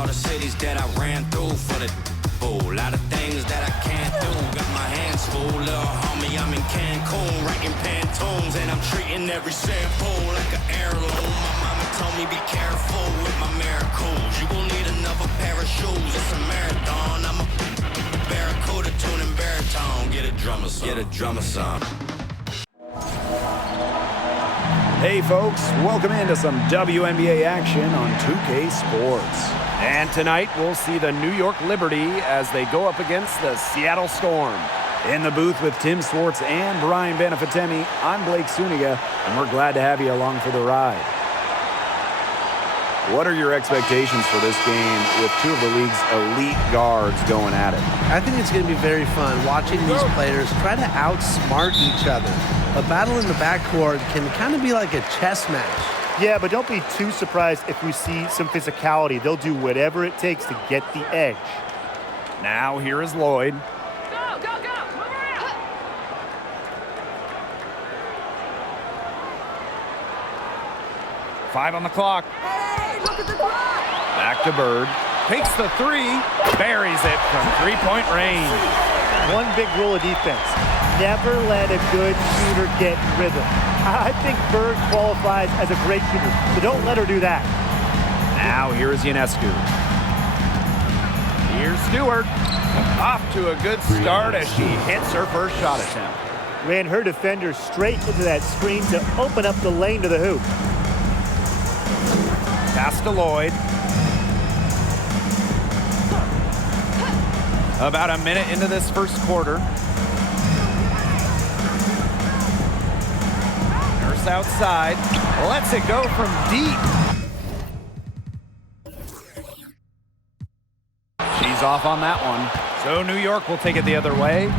all the cities that I ran through for the fool. Lot of things that I can't do. Got my hands full, little homie. I'm in Cancun, writing Pantones, and I'm treating every sample like an heirloom. My mama told me be careful with my miracles. You gon' need another pair of shoes. It's a marathon. I'm a barracuda tuning baritone. Get a drummer song. Get a drummer song. Hey folks, welcome into some WNBA action on 2K Sports. And tonight we'll see the New York Liberty as they go up against the Seattle Storm. In the booth with Tim Swartz and Brian Benefitemi, I'm Blake Suniga, and we're glad to have you along for the ride. What are your expectations for this game with two of the league's elite guards going at it? I think it's going to be very fun watching these players try to outsmart each other. A battle in the backcourt can kind of be like a chess match. Yeah, but don't be too surprised if we see some physicality. They'll do whatever it takes to get the edge. Now here is Lloyd. Go, go, go! Move around! 5 on the clock. Hey, look at the clock! Back to Bird. Takes the three. Buries it from three-point range. One big rule of defense. Never let a good shooter get rhythm. I think Bird qualifies as a great shooter, so don't let her do that. Now here is Ionescu. Here's Stewart. Off to a good start as she hits her first shot attempt. Ran her defender straight into that screen to open up the lane to the hoop. Pass to Lloyd. About a minute into this first quarter. Nurse outside. Lets it go from deep. She's off on that one. So New York will take it the other way.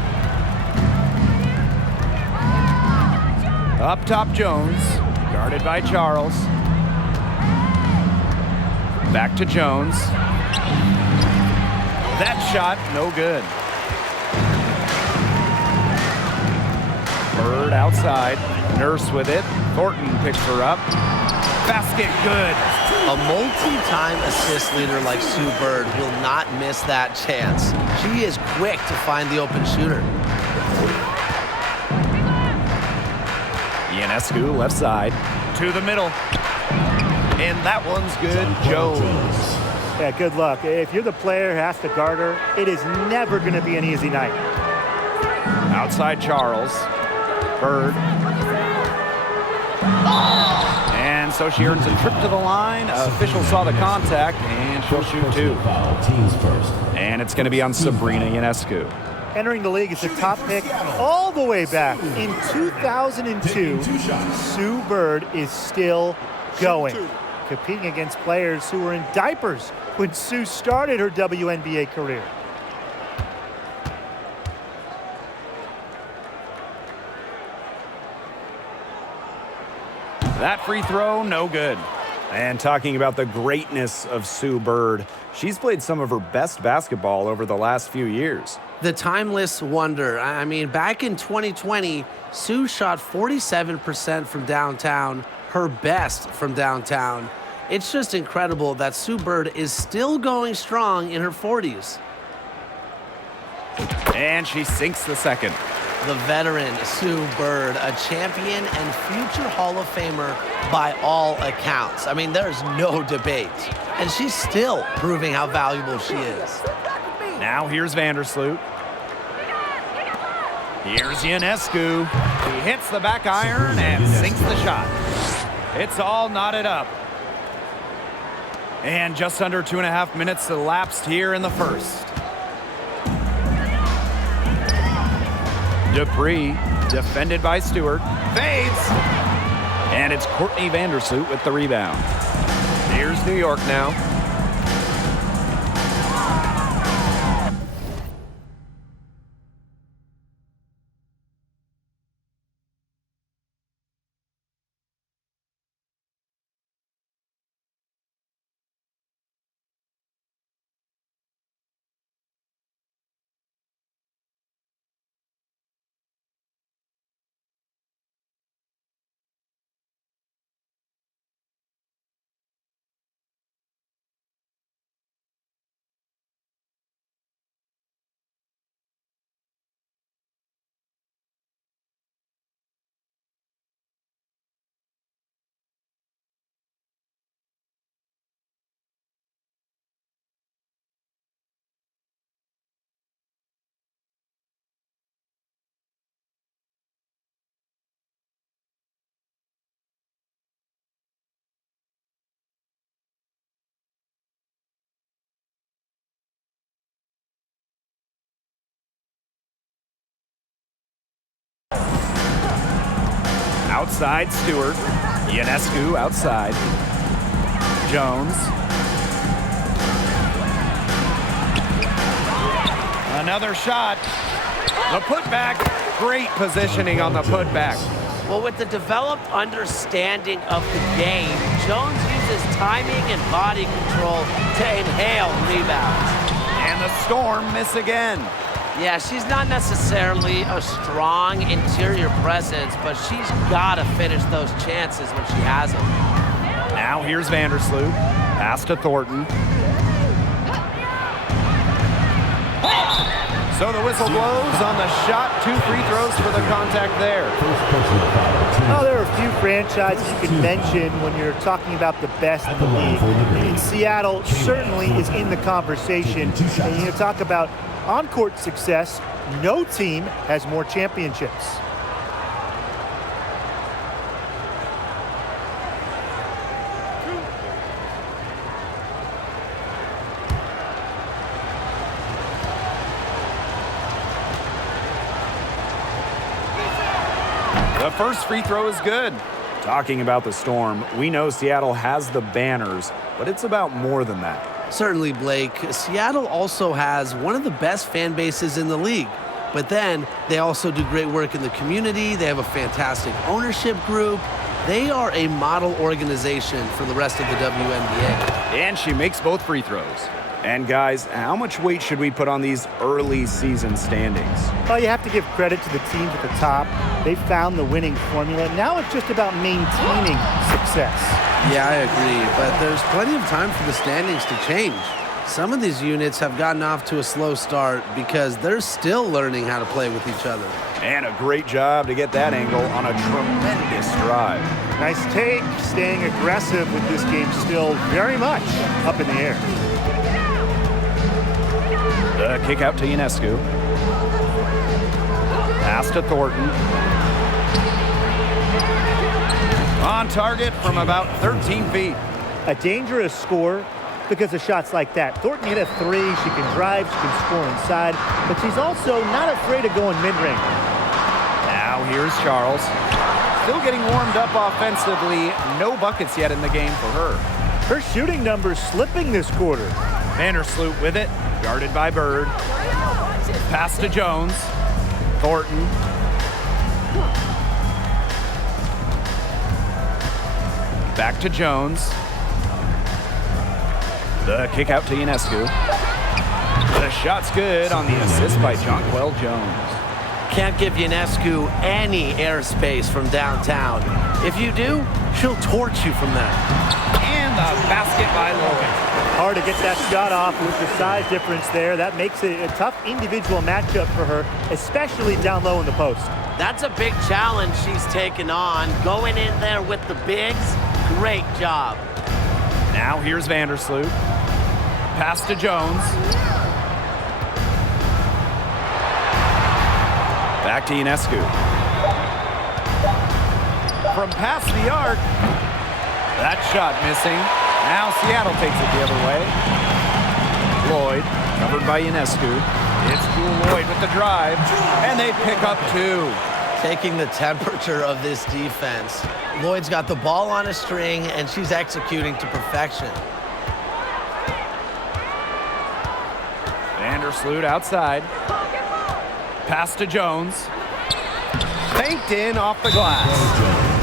Up top Jones. Guarded by Charles. Back to Jones. That shot, no good. Bird outside. Nurse with it. Thornton picks her up. Basket good. A multi-time assist leader like Sue Bird will not miss that chance. She is quick to find the open shooter. Ionescu left side. To the middle. And that one's good. Jones. Yeah, good luck. If you're the player who has to guard her, it is never going to be an easy night. Outside Charles. Bird. And so she earns a trip to the line. Official saw the contact, and she'll shoot two. And it's going to be on Sabrina Ionescu. Entering the league as the top pick all the way back in 2002, Sue Bird is still going, competing against players who were in diapers when Sue started her WNBA career. That free throw, no good. And talking about the greatness of Sue Bird, she's played some of her best basketball over the last few years. The timeless wonder. I mean, back in 2020, Sue shot 47% from downtown, her best from downtown. It's just incredible that Sue Bird is still going strong in her 40s. And she sinks the second. The veteran Sue Bird, a champion and future Hall of Famer by all accounts. I mean, there's no debate. And she's still proving how valuable she is. Now here's Vandersloot. Here's Ionescu. He hits the back iron and sinks the shot. It's all knotted up. And just under 2.5 minutes elapsed here in the first. Dupree, defended by Stewart, fades. And it's Courtney Vandersloot with the rebound. Here's New York now. Outside Stewart. Ionescu outside. Jones. Another shot. The putback. Great positioning on the putback. Well, with the developed understanding of the game, Jones uses timing and body control to inhale rebounds. And the Storm miss again. Yeah, she's not necessarily a strong interior presence, but she's got to finish those chances when she has them. Now here's Vandersloot. Pass to Thornton. So the whistle blows on the shot. 2 free throws for the contact there. Oh, there are a few franchises you can mention when you're talking about the best in the league. And Seattle certainly is in the conversation. And you talk about on-court success, no team has more championships. The first free throw is good. Talking about the Storm, we know Seattle has the banners, but it's about more than that. Certainly, Blake. Seattle also has one of the best fan bases in the league. But then they also do great work in the community. They have a fantastic ownership group. They are a model organization for the rest of the WNBA. And she makes both free throws. And guys, how much weight should we put on these early season standings? Well, you have to give credit to the teams at the top. They found the winning formula. Now it's just about maintaining success. Yeah, I agree. But there's plenty of time for the standings to change. Some of these units have gotten off to a slow start because they're still learning how to play with each other. And a great job to get that angle on a tremendous drive. Nice take, staying aggressive with this game still very much up in the air. The kick out to Ionescu. Pass to Thornton. On target from about 13 feet. A dangerous score because of shots like that. Thornton hit a 3. She can drive, she can score inside, but she's also not afraid of going mid-range. Now here's Charles. Still getting warmed up offensively. No buckets yet in the game for her. Her shooting numbers slipping this quarter. Vandersloot with it. Guarded by Bird. Pass to Jones. Thornton. Back to Jones. The kick out to Ionescu. The shot's good on the assist by Jonquel Jones. Can't give Ionescu any airspace from downtown. If you do, she'll torch you from there. And the basket by Logan. Hard to get that shot off with the size difference there. That makes it a tough individual matchup for her, especially down low in the post. That's a big challenge she's taken on. Going in there with the bigs, great job. Now here's Vandersloot. Pass to Jones. Back to Ionescu. From past the arc. That shot missing. Now Seattle takes it the other way. Lloyd, covered by Ionescu. It's Jewel Lloyd with the drive, and they pick up 2. Taking the temperature of this defense. Lloyd's got the ball on a string, and she's executing to perfection. Vandersloot outside. Pass to Jones. Banked in off the glass.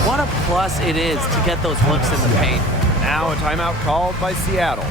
What a plus it is to get those looks in the paint. Now a timeout called by Seattle.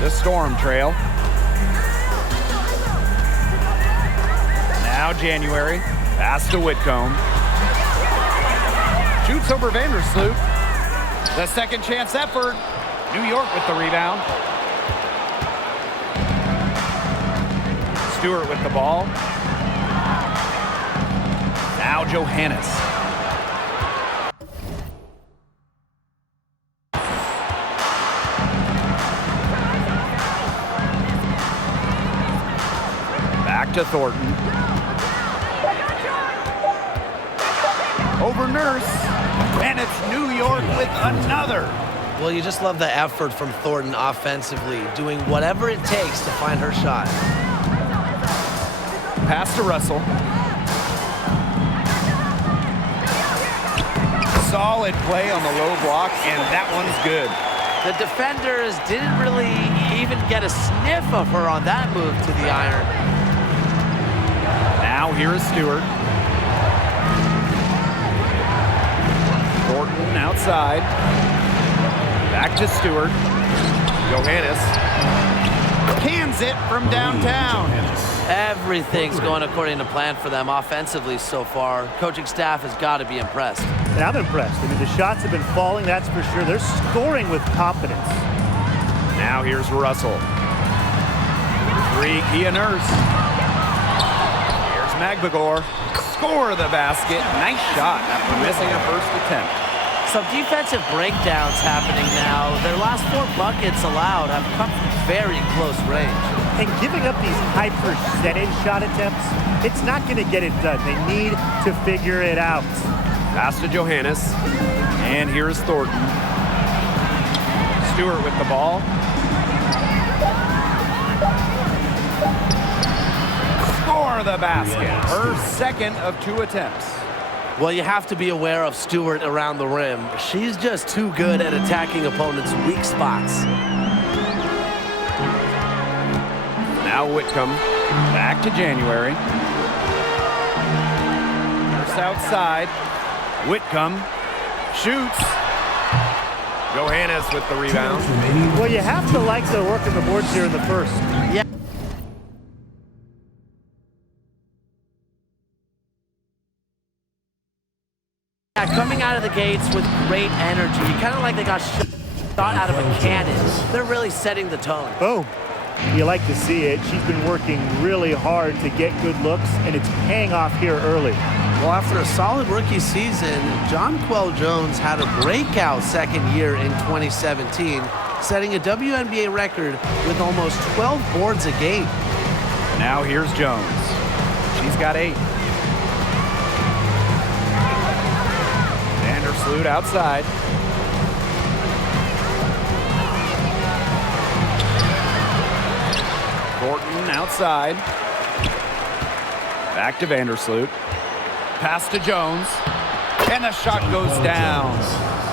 The Storm trail. Now January. Pass to Whitcomb. Shoots over Vandersloot. The second chance effort. New York with the rebound. Stewart with the ball. Now Johannes. Back to Thornton. Over Nurse. And it's New York with another. Well, you just love the effort from Thornton offensively, doing whatever it takes to find her shot. Pass to Russell. Solid play on the low block, and that one's good. The defenders didn't really even get a sniff of her on that move to the iron. Now here is Stewart. Thornton outside. Back to Stewart. Johannes cans it from downtown. Everything's going according to plan for them offensively so far. Coaching staff has got to be impressed. And I'm impressed. I mean, the shots have been falling, that's for sure. They're scoring with confidence. Now here's Russell. Three, Kia Nurse. Here's Magbagor. Score the basket. Nice shot after missing a first attempt. Some defensive breakdowns happening now. Their last 4 buckets allowed have come from very close range. And giving up these high percentage shot attempts, it's not going to get it done. They need to figure it out. Pass to Johannes. And here's Thornton. Stewart with the ball. Score the basket. Her second of 2 attempts. Well, you have to be aware of Stewart around the rim. She's just too good at attacking opponents' weak spots. Now Whitcomb. Back to January. Nurse outside. Whitcomb shoots. Johannes with the rebound. Well, you have to like the work of the boards here in the first. Yeah. Coming out of the gates with great energy, kind of like they got shot out of a cannon. They're really setting the tone. Boom. You like to see it. She's been working really hard to get good looks, and it's paying off here early. Well, after a solid rookie season, Jonquel Jones had a breakout second year in 2017, setting a WNBA record with almost 12 boards a game. Now here's Jones. She's got 8. Vandersloot outside. Thornton outside. Back to Vandersloot. Pass to Jones. And the shot goes down.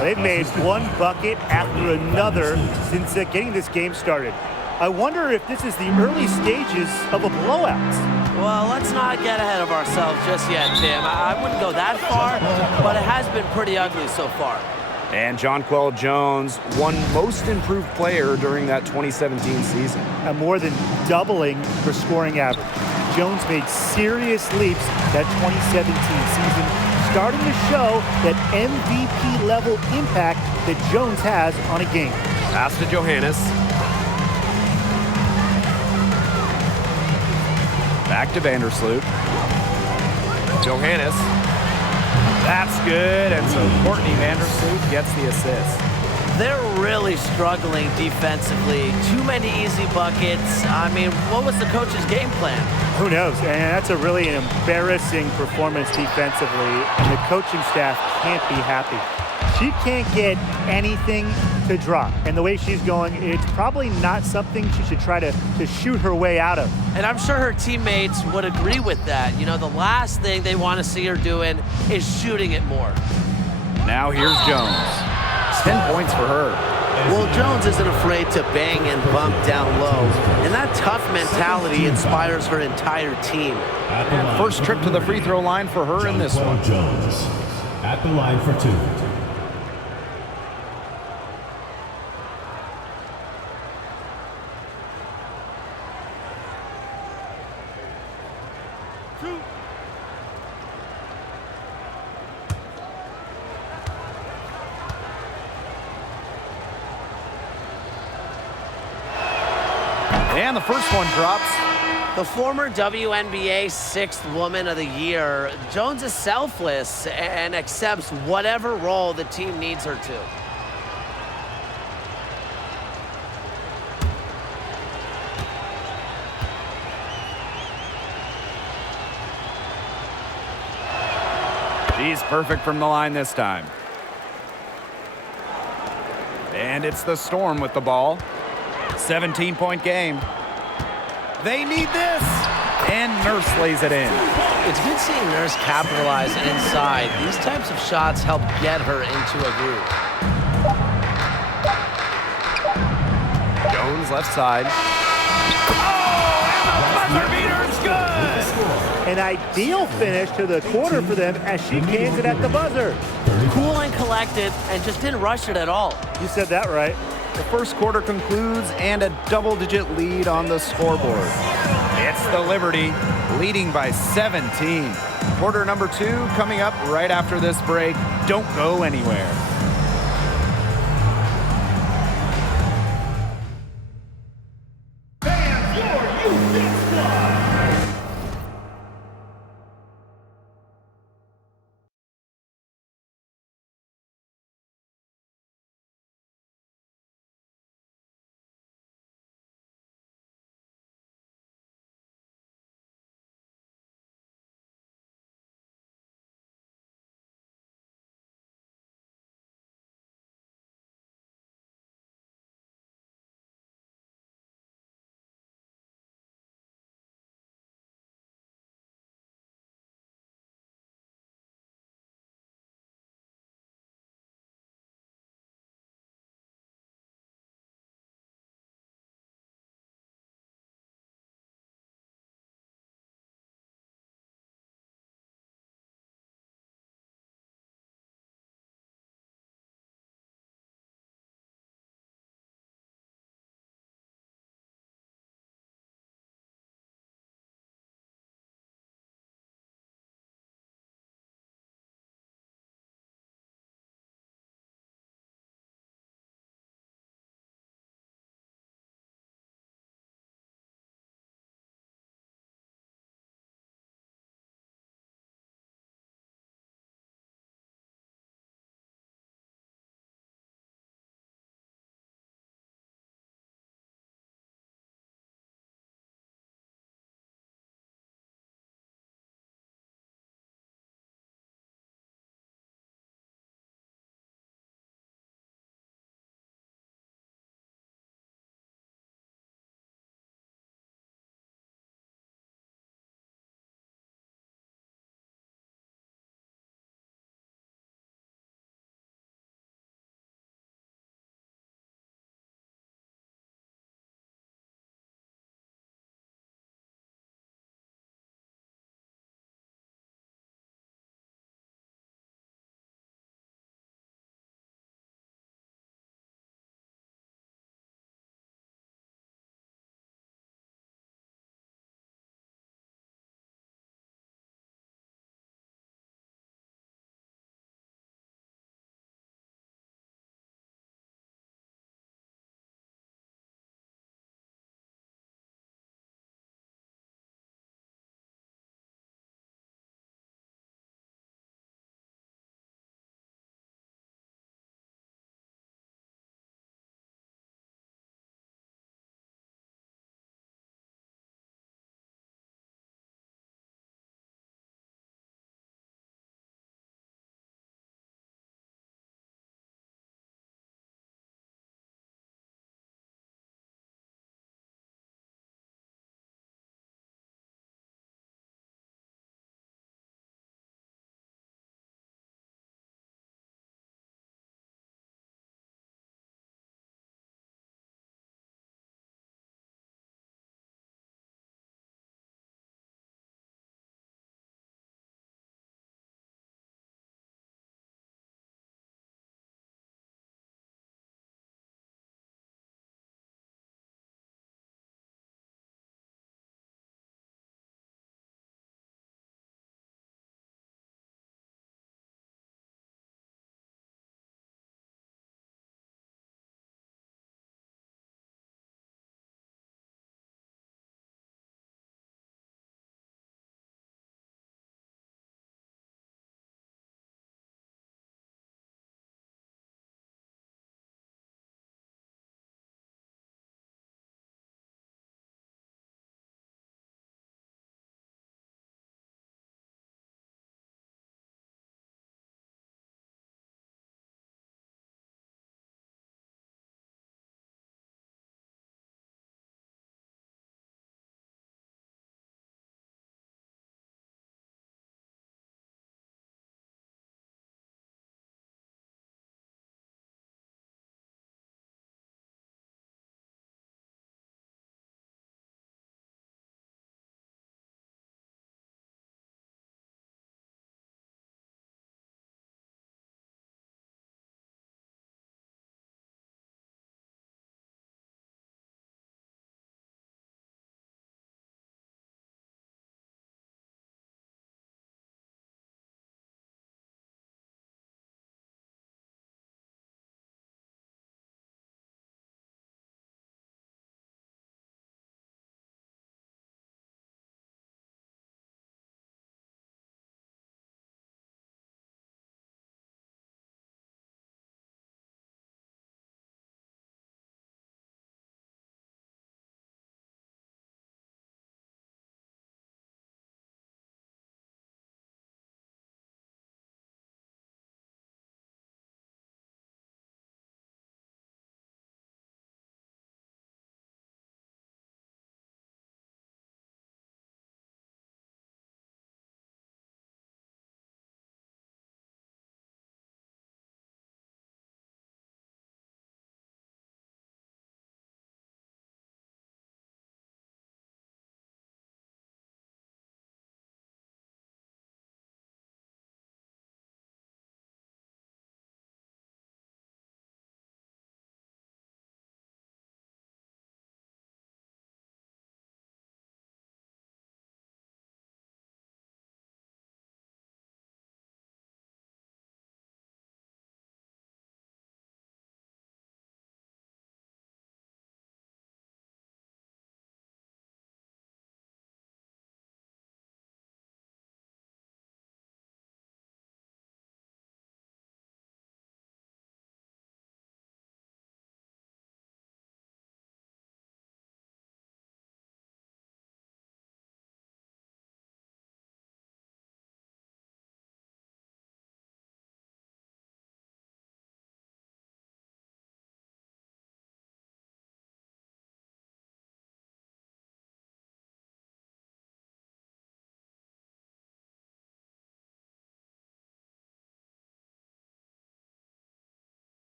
They've made one bucket after another since getting this game started. I wonder if this is the early stages of a blowout. Well, let's not get ahead of ourselves just yet, Tim. I wouldn't go that far, but it has been pretty ugly so far. And Jonquel Jones won Most Improved Player during that 2017 season. And more than doubling her scoring average. Jones made serious leaps that 2017 season, starting to show that MVP-level impact that Jones has on a game. Pass to Johannes. Back to Vandersloot. Johannes. That's good, and so Courtney Vandersloot gets the assist. They're really struggling defensively. Too many easy buckets. I mean, what was the coach's game plan? Who knows? And that's a really embarrassing performance defensively, and the coaching staff can't be happy. She can't get anything to drop. And the way she's going, it's probably not something she should try to shoot her way out of. And I'm sure her teammates would agree with that. You know, the last thing they want to see her doing is shooting it more. Now here's Jones. 10 points for her. Well, Jones isn't afraid to bang and bump down low. And that tough mentality inspires her entire team. And first trip to the free throw line for her in this one. Jones at the line for 2. And the first one drops. The former WNBA 6th Woman of the Year, Jones is selfless and accepts whatever role the team needs her to. She's perfect from the line this time. And it's the Storm with the ball. 17-point game. They need this. And Nurse lays it in. It's good seeing Nurse capitalize inside. These types of shots help get her into a groove. Jones left side. Oh, and the buzzer beater's good. An ideal finish to the quarter for them as she cans it at the buzzer. Cool and collected and just didn't rush it at all. You said that right. The first quarter concludes and a double-digit lead on the scoreboard. It's the Liberty leading by 17. Quarter number 2 coming up right after this break. Don't go anywhere.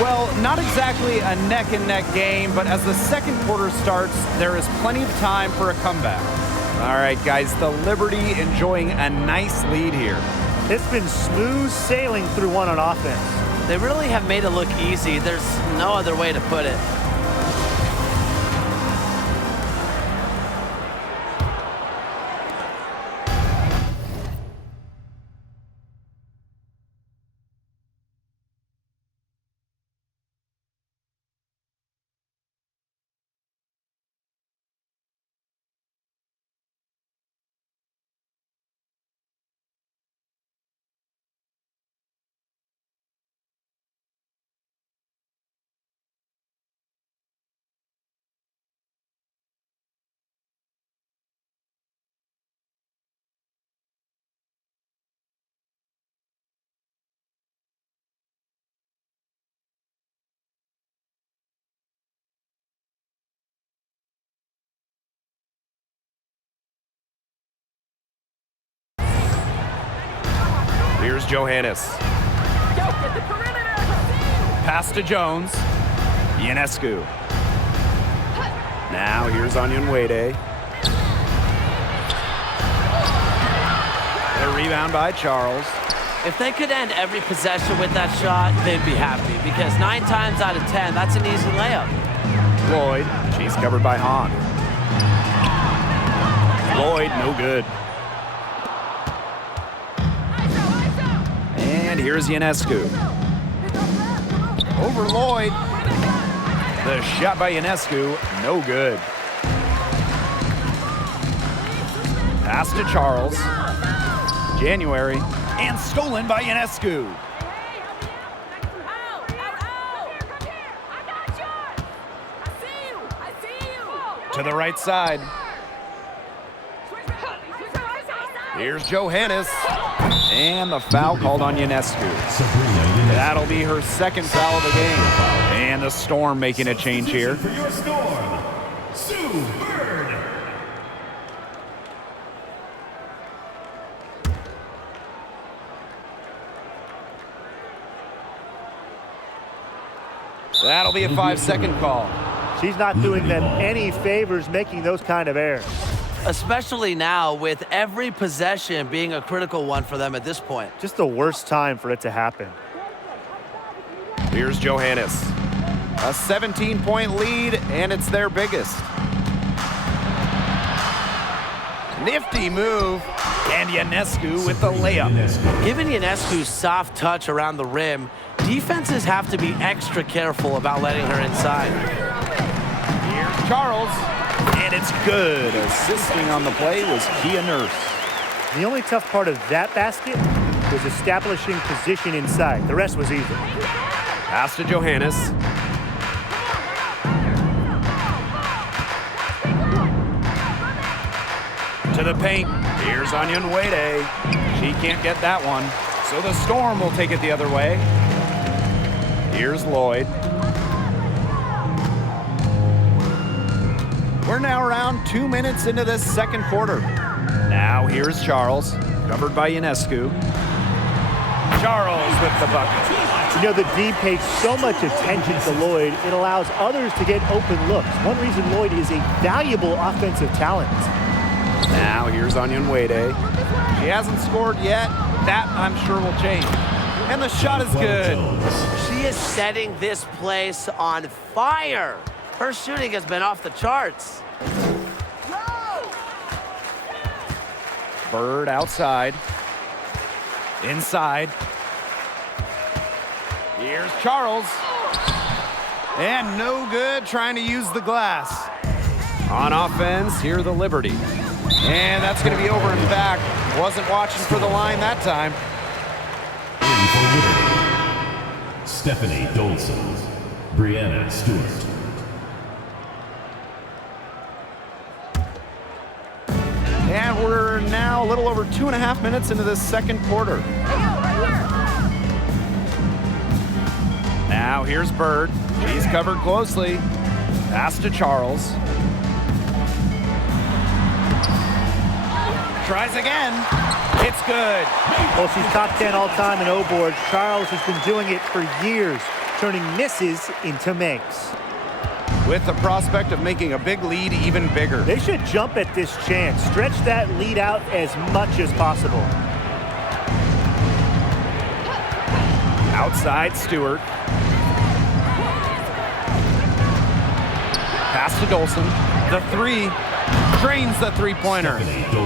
Well, not exactly a neck-and-neck game, but as the second quarter starts, there is plenty of time for a comeback. All right, guys, the Liberty enjoying a nice lead here. It's been smooth sailing through one on offense. They really have made it look easy. There's no other way to put it. Here's Johannes. Go get the perimeter. Pass to Jones. Ionescu. Now here's Onyenwede. A rebound by Charles. If they could end every possession with that shot, they'd be happy because 9 times out of 10, that's an easy layup. Lloyd. She's covered by Hahn. Lloyd, no good. And here's Ionescu. Over Lloyd. The shot by Ionescu, no good. Pass to Charles. January. And stolen by Ionescu. To the right side. Here's Johannes. And the foul called on Ionescu. That'll be her second foul of the game. And the Storm making a change here. For your Storm, Sue Bird. That'll be a 5-second call. She's not doing them any favors making those kind of errors. Especially now with every possession being a critical one for them at this point. Just the worst time for it to happen. Here's Johannes. A 17-point lead, and it's their biggest. Nifty move, and Ionescu with the layup. Given Ionescu's soft touch around the rim, defenses have to be extra careful about letting her inside. Here's Charles. And it's good. Assisting on the play was Kia Nurse. The only tough part of that basket was establishing position inside. The rest was easy. Pass to Johannes. To the paint. Here's Onyenwede. She can't get that one. So the Storm will take it the other way. Here's Lloyd. We're now around 2 minutes into this second quarter. Now here's Charles, covered by Ionescu. Charles with the bucket. You know, the D pays so much attention to Lloyd, it allows others to get open looks. One reason Lloyd is a valuable offensive talent. Now here's Onyenwede. She hasn't scored yet. That, I'm sure, will change. And the shot is good. She is setting this place on fire. Her shooting has been off the charts. Bird outside. Inside. Here's Charles. And no good trying to use the glass. On offense, here the Liberty. And that's going to be over and back. Wasn't watching for the line that time. In for Liberty, Stephanie Dolson, Brianna Stewart. And we're now a little over 2.5 minutes into this second quarter. Now here's Bird. She's covered closely. Pass to Charles. Tries again. It's good. Well, she's top 10 all-time in O-boards. Charles has been doing it for years. turning misses into makes. With the prospect of making a big lead even bigger. They should jump at this chance. Stretch that lead out as much as possible. Outside Stewart. Pass to Dolson. The three. Drains the three-pointer.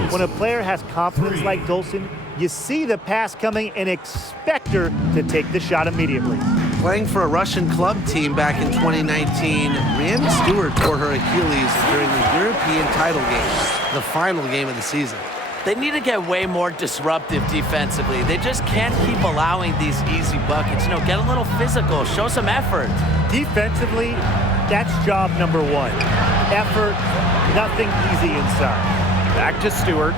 When a player has confidence like Dolson, you see the pass coming and expect her to take the shot immediately. Playing for a Russian club team back in 2019, Brianna Stewart tore her Achilles during the European title game, the final game of the season. They need to get way more disruptive defensively. They just can't keep allowing these easy buckets. You know, get a little physical, show some effort. Defensively, that's job number one. Effort, nothing easy inside. Back to Stewart.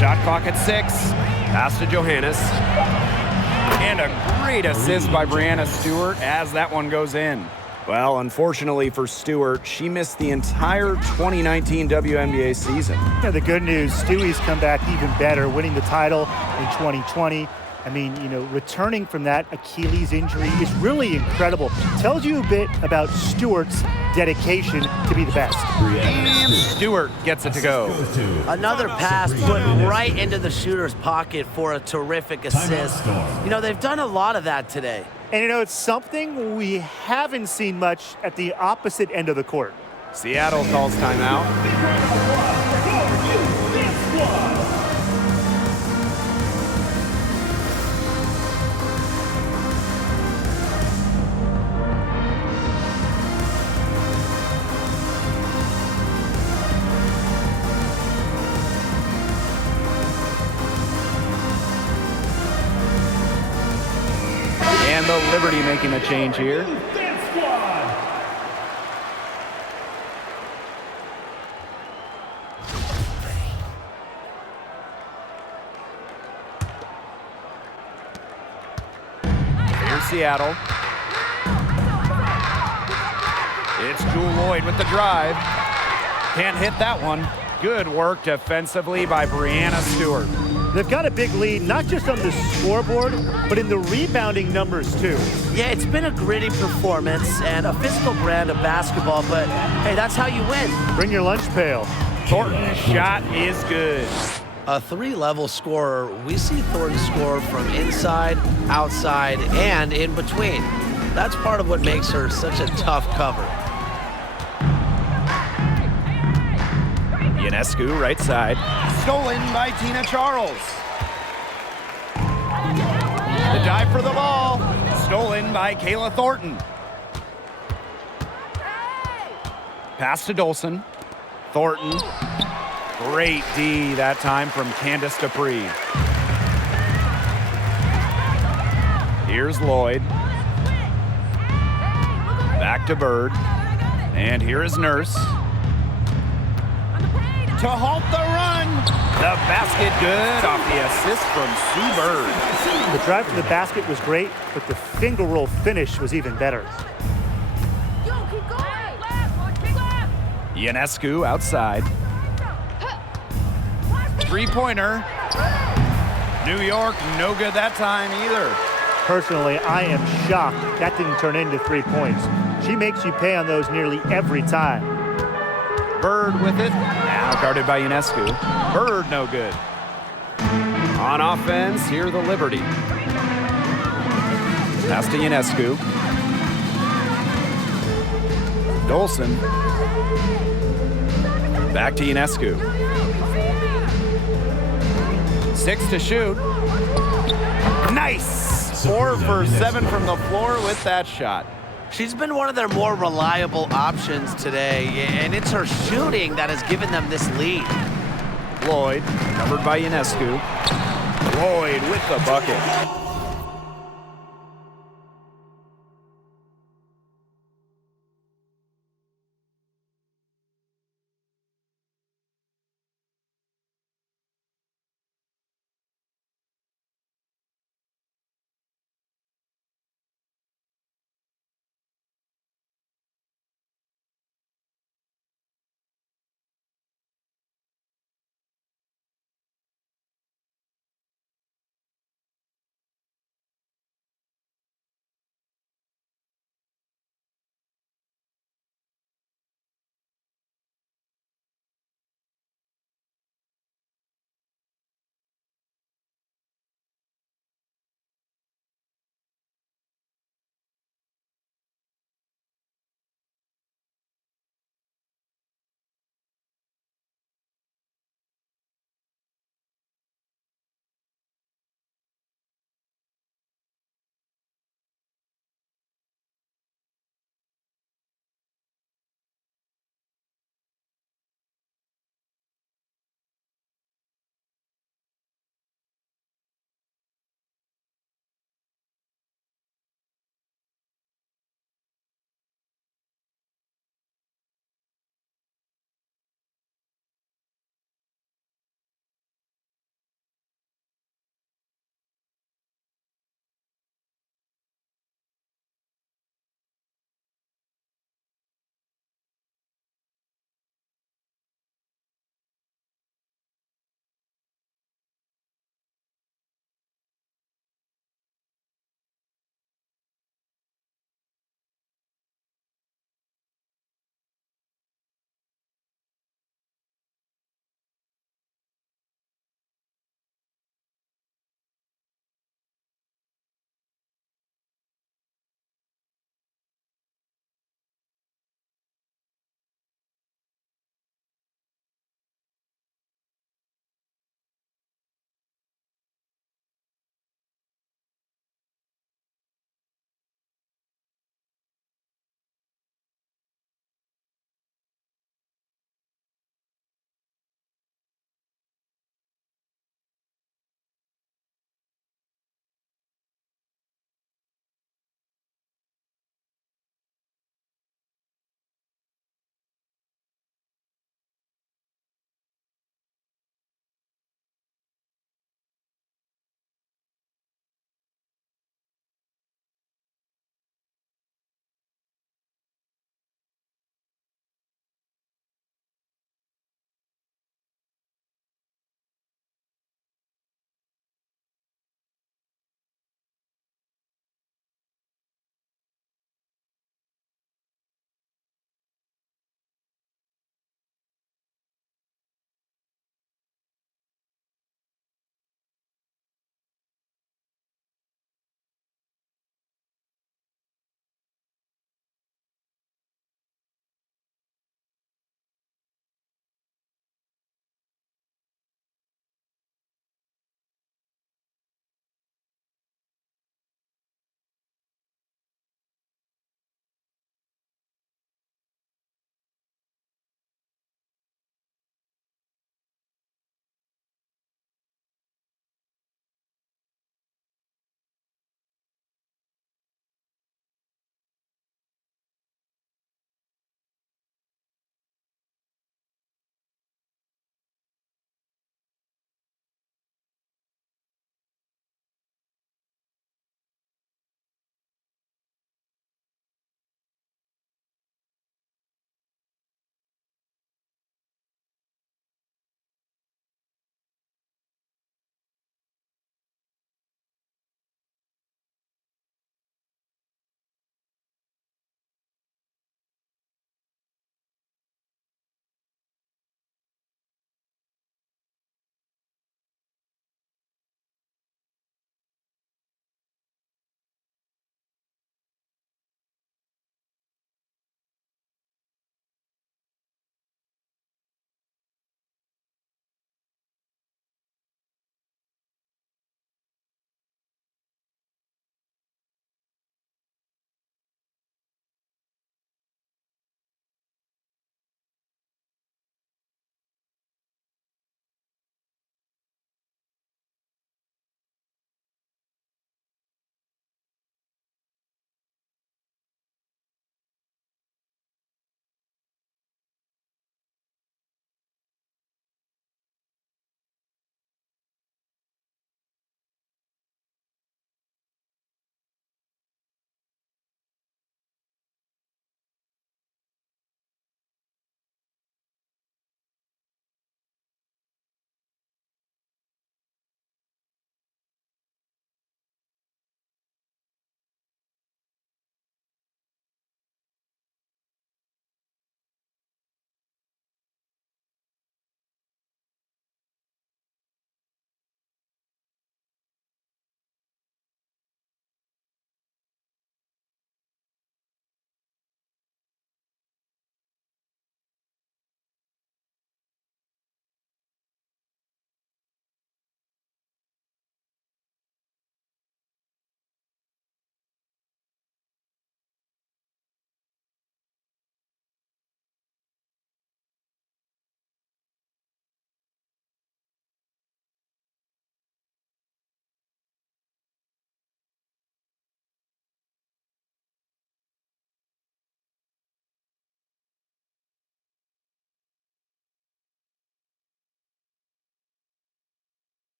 Shot clock at 6. Pass to Johannes. And a great assist by Brianna Stewart as that one goes in. Well, unfortunately for Stewart, she missed the entire 2019 WNBA season. Yeah, the good news, Stewie's come back even better, winning the title in 2020. I mean, you know, returning from that Achilles injury is really incredible. Tells you a bit about Stewart's dedication to be the best. And Stewart gets it to go. Another pass put right into the shooter's pocket for a terrific assist. You know, they've done a lot of that today. And, you know, it's something we haven't seen much at the opposite end of the court. Seattle calls timeout. And the Liberty making a change here. Here's Seattle. It's Jewel Lloyd with the drive. Can't hit that one. Good work defensively by Brianna Stewart. They've got a big lead, not just on the scoreboard, but in the rebounding numbers, too. Yeah, it's been a gritty performance and a physical brand of basketball, but hey, that's how you win. Bring your lunch pail. Thornton's shot is good. A three-level scorer, we see Thornton score from inside, outside, and in between. That's part of what makes her such a tough cover. Ionescu, right side. Stolen by Tina Charles. The dive for the ball. Stolen by Kayla Thornton. Pass to Dolson. Thornton. Great D that time from Candace Dupree. Here's Lloyd. Back to Bird. And here is Nurse. To halt the run. The basket good off the assist from Sue Bird. The drive to the basket was great, but the finger roll finish was even better. Ionescu outside. Three-pointer. New York, no good that time either. Personally, I am shocked that didn't turn into 3 points. She makes you pay on those nearly every time. Bird with it. Now guarded by Ionescu. Bird no good. On offense, here the Liberty. Pass to Ionescu. Dolson. Back to Ionescu. 6 to shoot. Nice! 4 for 7 from the floor with that shot. She's been one of their more reliable options today, and it's her shooting that has given them this lead. Lloyd, covered by Ionescu. Lloyd with the bucket.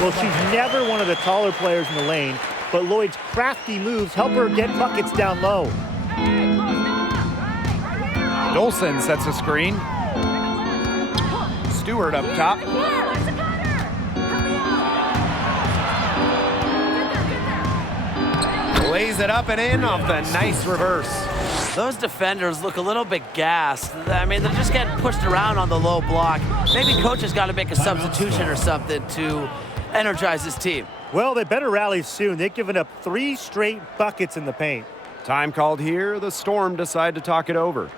Well, she's never one of the taller players in the lane, but Lloyd's crafty moves help her get buckets down low. Dolson sets a screen. Stewart up top. Lays it up and in off the nice reverse. Those defenders look a little bit gassed. I mean, they're just getting pushed around on the low block. Maybe coach has got to make a substitution or something to energize his team. Well, they better rally soon. They've given up 3 straight buckets in the paint. Time called here. The Storm decide to talk it over.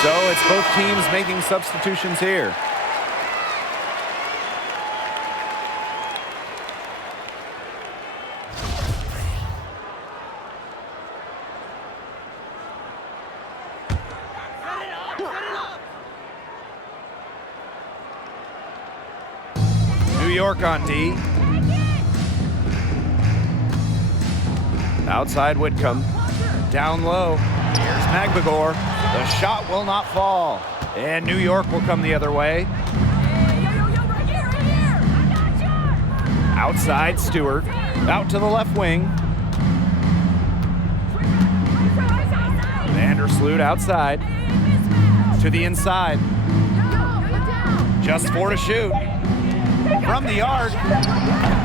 So it's both teams making substitutions here. New York on D. Outside Whitcomb. Down low. Here's Magbagor. The shot will not fall. And New York will come the other way. Outside Stewart. Out to the left wing. Vandersloot outside. To the inside. Just 4 to shoot. From the arc.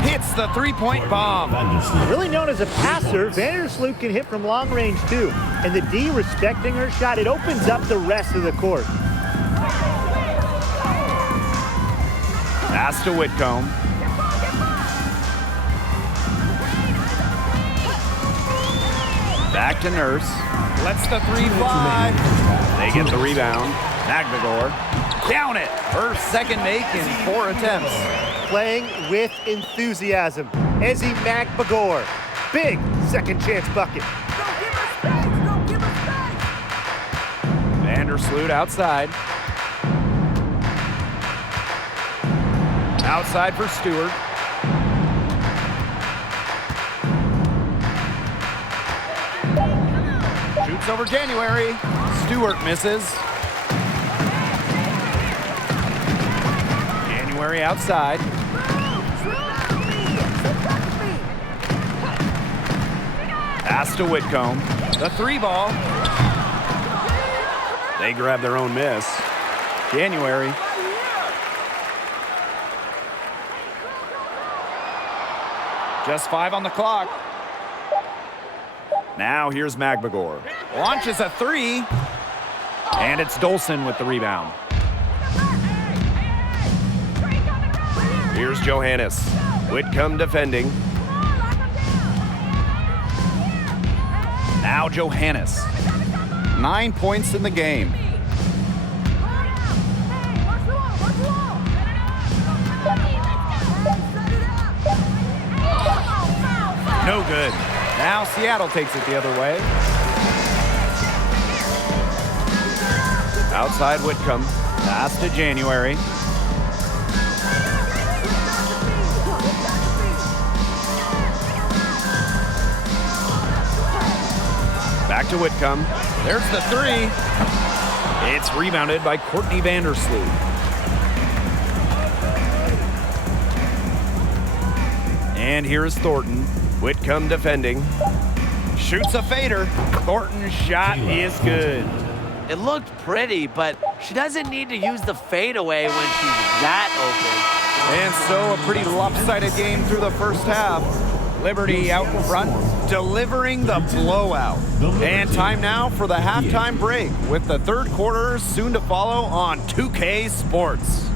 Hits the three-point bomb. Really known as a passer, Vandersloot can hit from long range too. And the D respecting her shot, it opens up the rest of the court. Pass to Whitcomb. Back to Nurse. Lets the 3 fly. They get the rebound. Magbagor. Down it. Her second make in 4 attempts. Playing with enthusiasm. Ezzy Magbagor. Big second chance bucket. Vandersloot outside. Outside for Stewart. Shoots over January. Stewart misses. January outside. Pass to Whitcomb. The 3 ball. They grab their own miss. January. Just 5 on the clock. Now here's Magbagor. Launches a 3. And it's Dolson with the rebound. Here's Johannes. Whitcomb defending. Now Johannes. 9 points in the game. No good. Now Seattle takes it the other way. Outside Whitcomb. Pass to January. Back to Whitcomb. There's the 3. It's rebounded by Courtney Vandersloot. And here's Thornton. Whitcomb defending. Shoots a fader. Thornton's shot is good. It looked pretty, but she doesn't need to use the fadeaway when she's that open. And so a pretty lopsided game through the first half. Liberty out in front, delivering the blowout. And time now for the halftime break with the third quarter soon to follow on 2K Sports.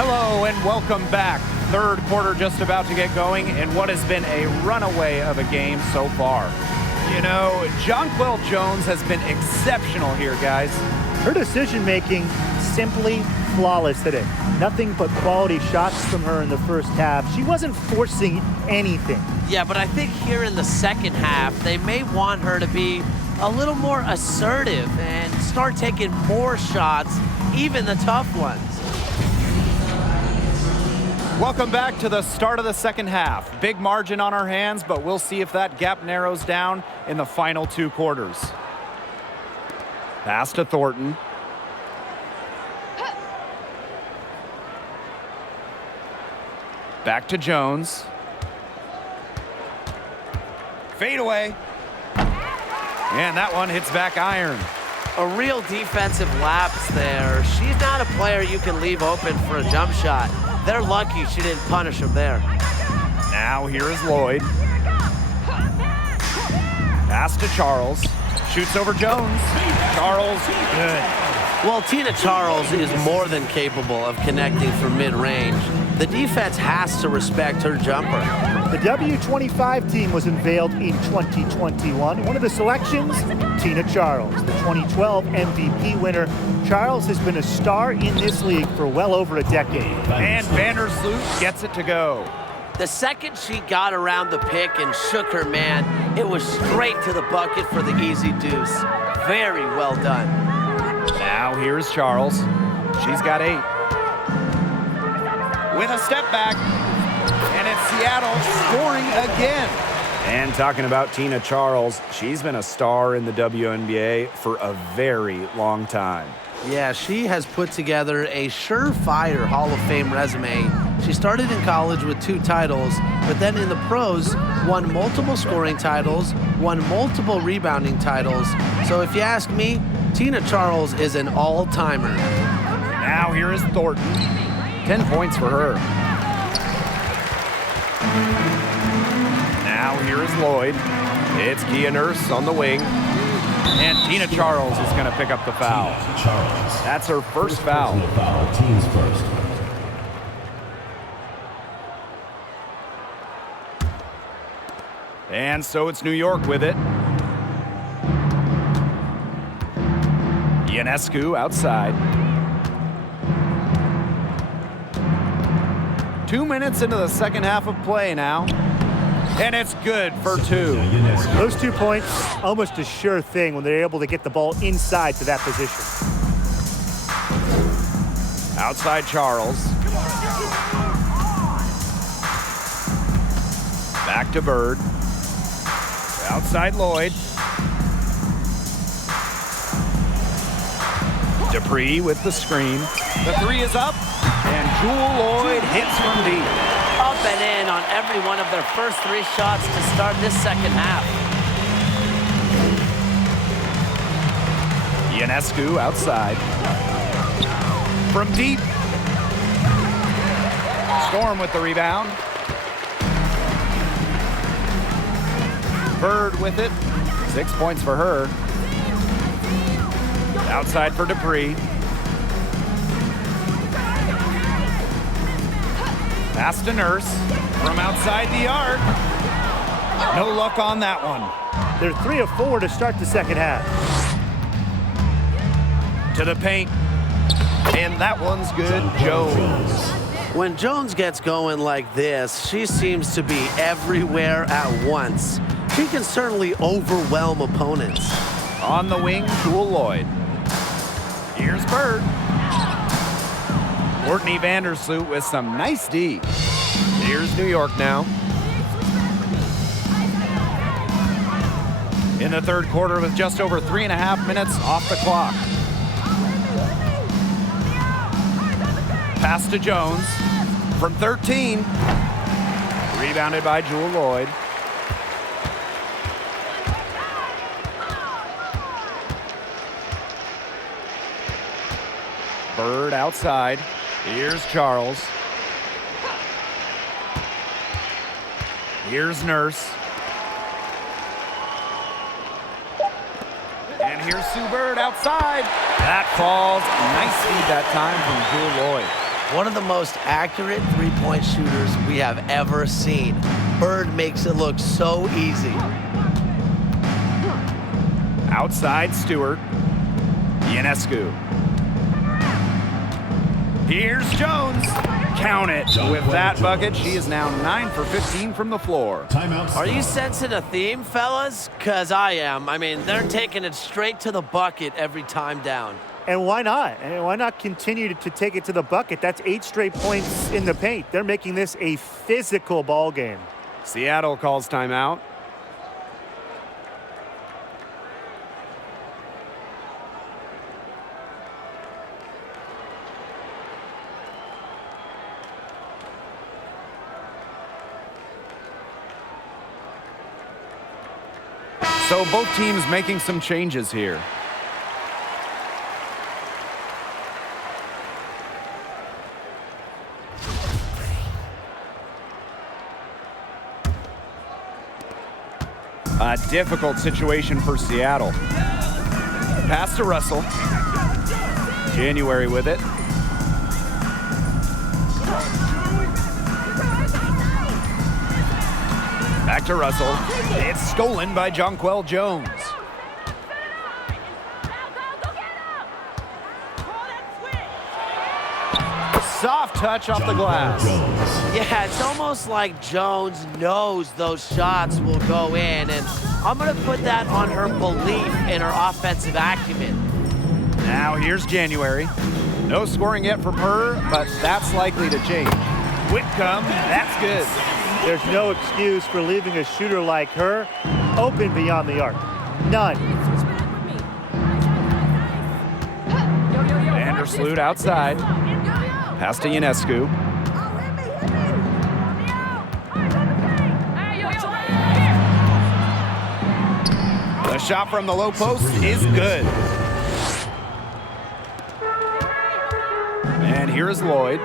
Hello and welcome back. Third quarter just about to get going in what has been a runaway of a game so far. You know, Jonquel Jones has been exceptional here, guys. Her decision-making simply flawless today. Nothing but quality shots from her in the first half. She wasn't forcing anything. Yeah, but I think here in the second half, they may want her to be a little more assertive and start taking more shots, even the tough ones. Welcome back to the start of the second half. Big margin on our hands, but we'll see if that gap narrows down in the final two quarters. Pass to Thornton. Back to Jones. Fade away. And that one hits back iron. A real defensive lapse there. She's not a player you can leave open for a jump shot. They're lucky she didn't punish him there. Now here is Lloyd. Pass to Charles. Shoots over Jones. Charles, good. Well, Tina Charles is more than capable of connecting from mid-range. The defense has to respect her jumper. The W25 team was unveiled in 2021. One of the selections, Tina Charles, the 2012 MVP winner. Charles has been a star in this league for well over a decade. And Vandersloot gets it to go. The second she got around the pick and shook her man, it was straight to the bucket for the easy deuce. Very well done. Now here's Charles. She's got 8. With a step back. And it's Seattle scoring again. And talking about Tina Charles, she's been a star in the WNBA for a very long time. Yeah, she has put together a surefire Hall of Fame resume. She started in college with 2 titles, but then in the pros, won multiple scoring titles, won multiple rebounding titles. So if you ask me, Tina Charles is an all-timer. Now here is Thornton. 10 points for her. Now here is Lloyd. It's Kia Nurse on the wing. And Tina Charles is going to pick up the foul. Charles. That's her first foul. Foul, team's first. And so it's New York with it. Ionescu outside. 2 minutes into the second half of play now. And it's good for 2. Those 2 points, almost a sure thing when they're able to get the ball inside to that position. Outside Charles. Back to Bird. Outside Lloyd. Dupree with the screen. The 3 is up. And Jewel Lloyd hits from deep. Up and in on every one of their first 3 shots to start this second half. Ionescu outside. From deep. Storm with the rebound. Bird with it. 6 points for her. Outside for Dupree. Pass to Nurse from outside the arc. No luck on that one. They're 3 of 4 to start the second half. To the paint. And that one's good. Jones. When Jones gets going like this, she seems to be everywhere at once. She can certainly overwhelm opponents. On the wing, Jewel Lloyd. Here's Bird. Courtney Vandersloot with some nice D. Here's New York now. In the third quarter with just over 3.5 minutes off the clock. Pass to Jones from 13. Rebounded by Jewel Lloyd. Bird outside. Here's Charles. Here's Nurse. And here's Sue Bird outside. That falls. Nice feed that time from Jewel Lloyd. One of the most accurate three-point shooters we have ever seen. Bird makes it look so easy. Outside Stewart. Ionescu. Here's Jones. Count it. With that bucket, she is now 9 for 15 from the floor. Timeout. Are you sensing a theme, fellas? Because I am. I mean, they're taking it straight to the bucket every time down. And why not? And why not continue to take it to the bucket? That's 8 straight points in the paint. They're making this a physical ball game. Seattle calls timeout. So both teams making some changes here. A difficult situation for Seattle. Pass to Russell. January with it. Back to Russell. It's stolen by Jonquel Jones. Soft touch off the glass. Yeah, it's almost like Jones knows those shots will go in, and I'm going to put that on her belief in her offensive acumen. Now here's January. No scoring yet from her, but that's likely to change. Whitcomb, that's good. There's no excuse for leaving a shooter like her open beyond the arc. None. Vandersloot outside. Pass to Ionescu. The shot from the low post is good. And here is Lloyd.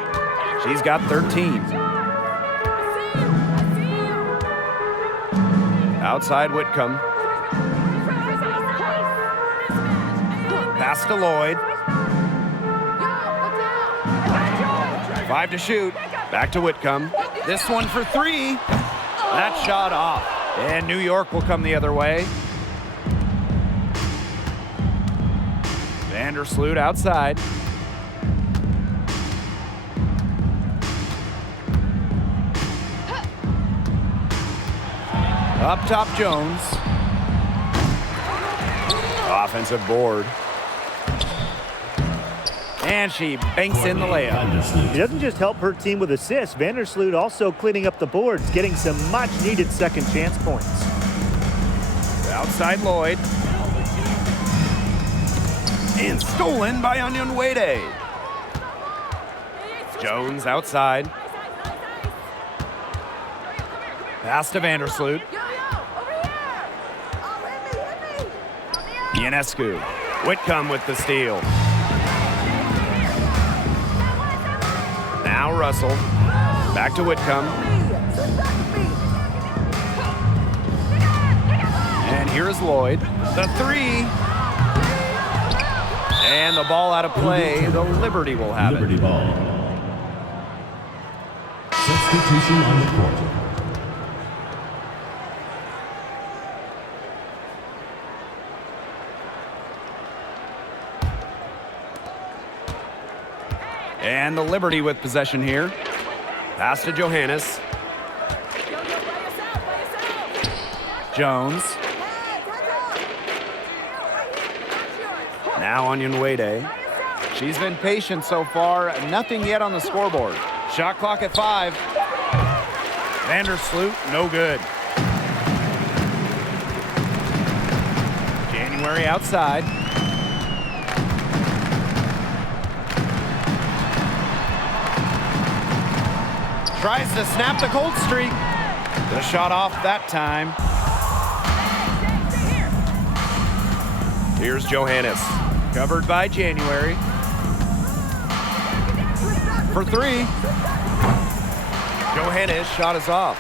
She's got 13. Outside Whitcomb. Pass to Lloyd. 5 to shoot. Back to Whitcomb. This one for 3. That shot off. And New York will come the other way. Vandersloot outside. Up top, Jones. Offensive board. And she banks in the layup. He doesn't just help her team with assists. Vandersloot also cleaning up the boards, getting some much-needed second chance points. Outside Lloyd. And stolen by Onyenwere. Jones outside. Pass to Vandersloot. Ionescu. Whitcomb with the steal. Now Russell. Back to Whitcomb. And here's Lloyd. The 3. And the ball out of play. The Liberty will have Liberty it. ball. Substitution on the court. And the Liberty with possession here. Pass to Johannes. Jones. Now Onyenwere. She's been patient so far. Nothing yet on the scoreboard. Shot clock at 5. Vandersloot, no good. January outside. Tries to snap the cold streak. The shot off that time. Here's Johannes. Covered by January. For 3. Johannes' shot is off.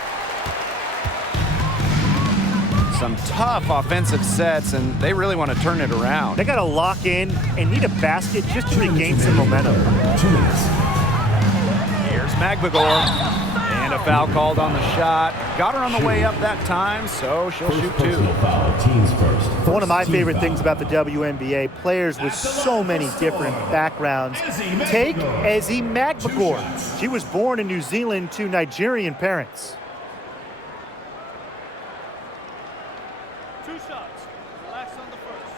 Some tough offensive sets, and they really want to turn it around. They got to lock in and need a basket just to regain some momentum. 2 minutes. Magbagor. And a foul called on the shot. Got her on the way up that time, so she'll shoot two. Personal foul, teams first. One of my Team favorite foul. things about the WNBA, players with so many different backgrounds. Take Ezi Magbagor. She was born in New Zealand to Nigerian parents. Two shots. Relax on the first.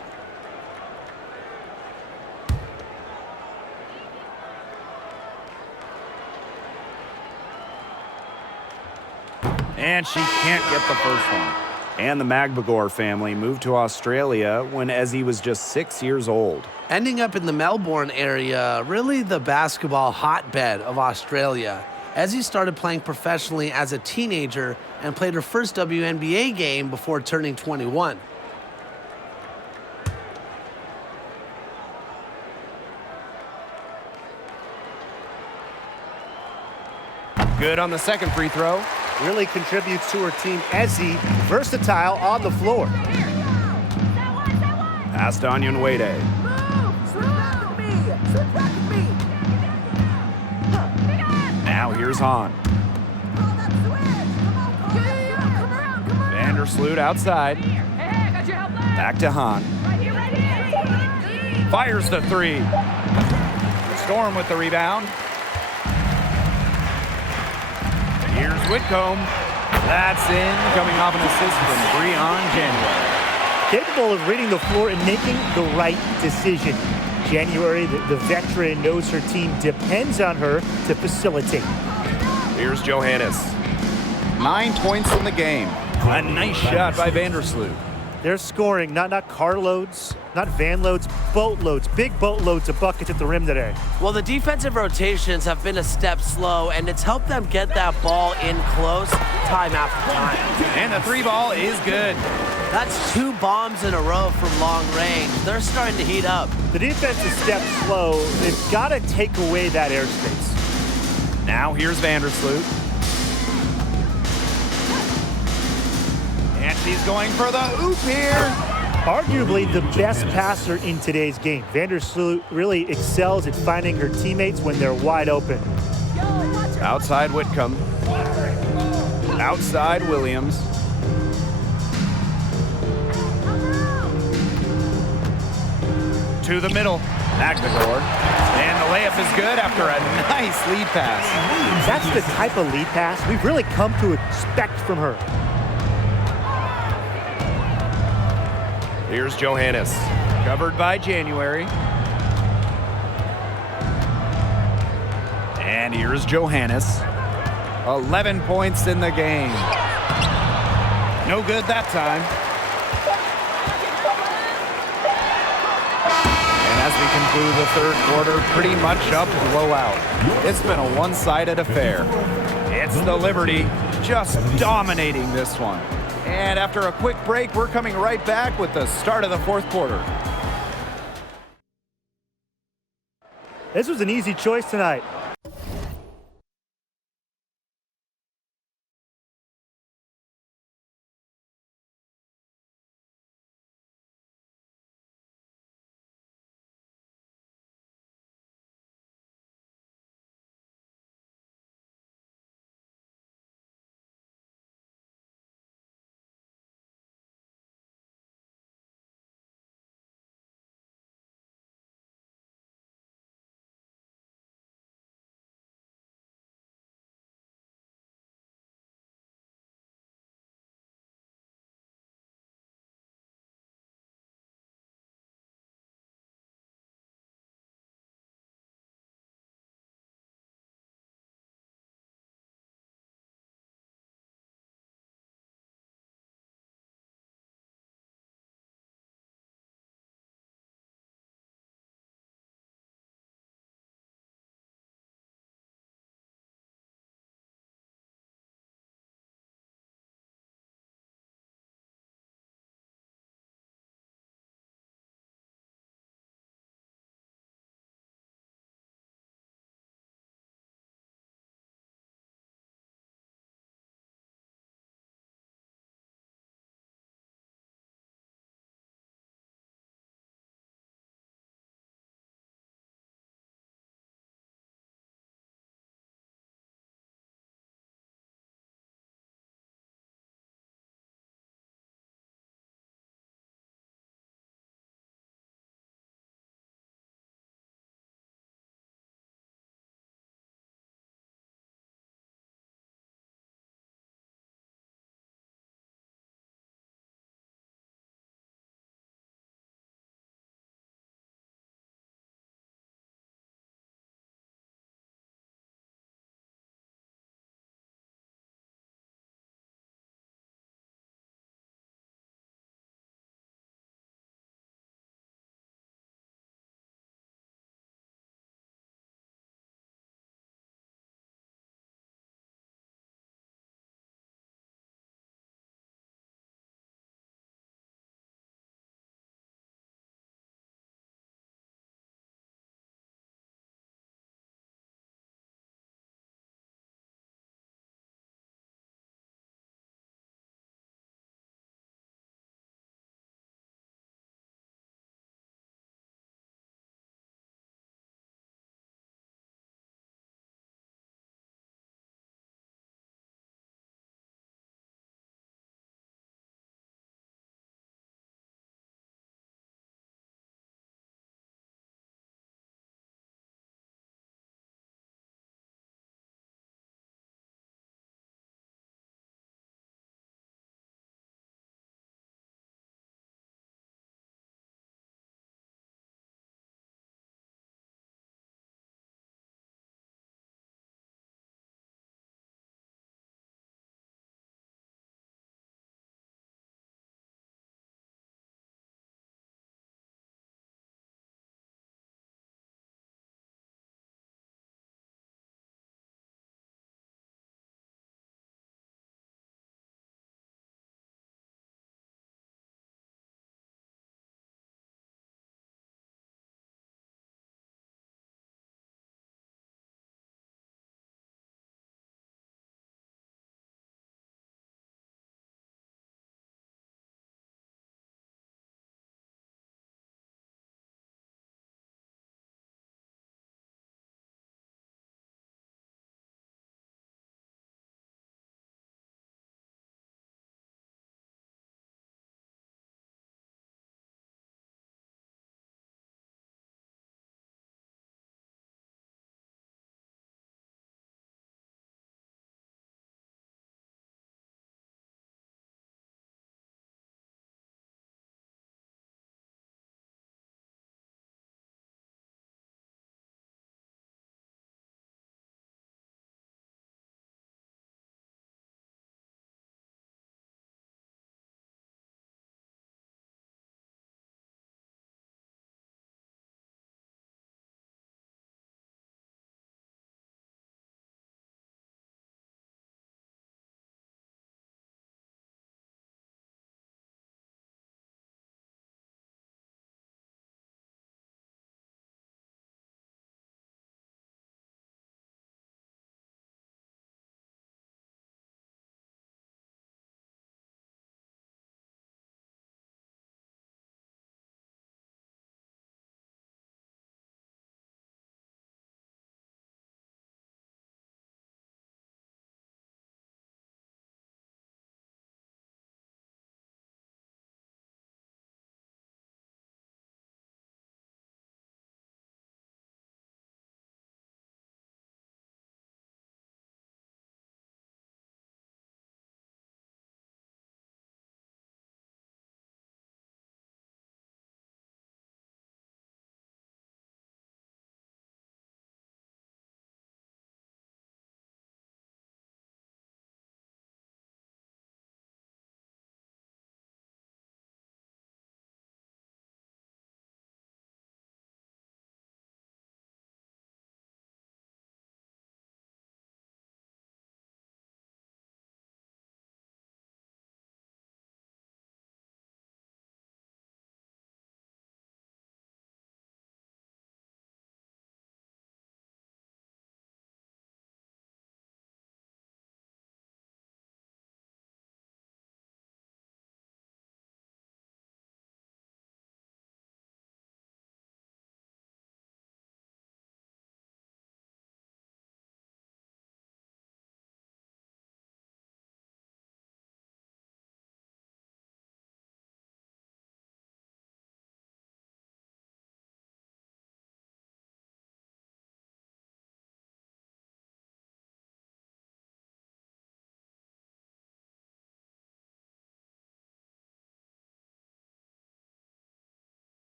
And she can't get the first one. And the Magbagor family moved to Australia when Ezi was just 6 years old. Ending up in the Melbourne area, really the basketball hotbed of Australia. Ezzy started playing professionally as a teenager and played her first WNBA game before turning 21. Good on the second free throw. Really contributes to her team. Ezi, versatile on the floor. Pass to Onion Wade. Now here's Hahn. Vandersloot outside. Back to Hahn. Fires the three. Storm with the rebound. Here's Whitcomb. That's in, coming off an assist from Breon January. Capable of reading the floor and making the right decision. January, the veteran, knows her team depends on her to facilitate. Here's Johannes. 9 points in the game. A nice shot by Vandersloot. They're scoring, not carloads, not van loads, boatloads, big boatloads of buckets at the rim today. Well, the defensive rotations have been a step slow, and it's helped them get that ball in close time after time. And the three ball is good. That's 2 bombs in a row from long range. They're starting to heat up. The defense is step slow. They've got to take away that airspace. Now here's Vandersloot. And she's going for the oop here. Arguably the best passer in today's game. Vandersloot really excels at finding her teammates when they're wide open. Outside Whitcomb. Outside Williams. To the middle. Magbagor. And the layup is good after a nice lead pass. That's the type of lead pass we've really come to expect from her. Here's Johannes. Covered by January. And here's Johannes. 11 points in the game. No good that time. And as we conclude the third quarter, pretty much up blowout. It's been a one-sided affair. It's the Liberty just dominating this one. And after a quick break, we're coming right back with the start of the fourth quarter. This was an easy choice tonight.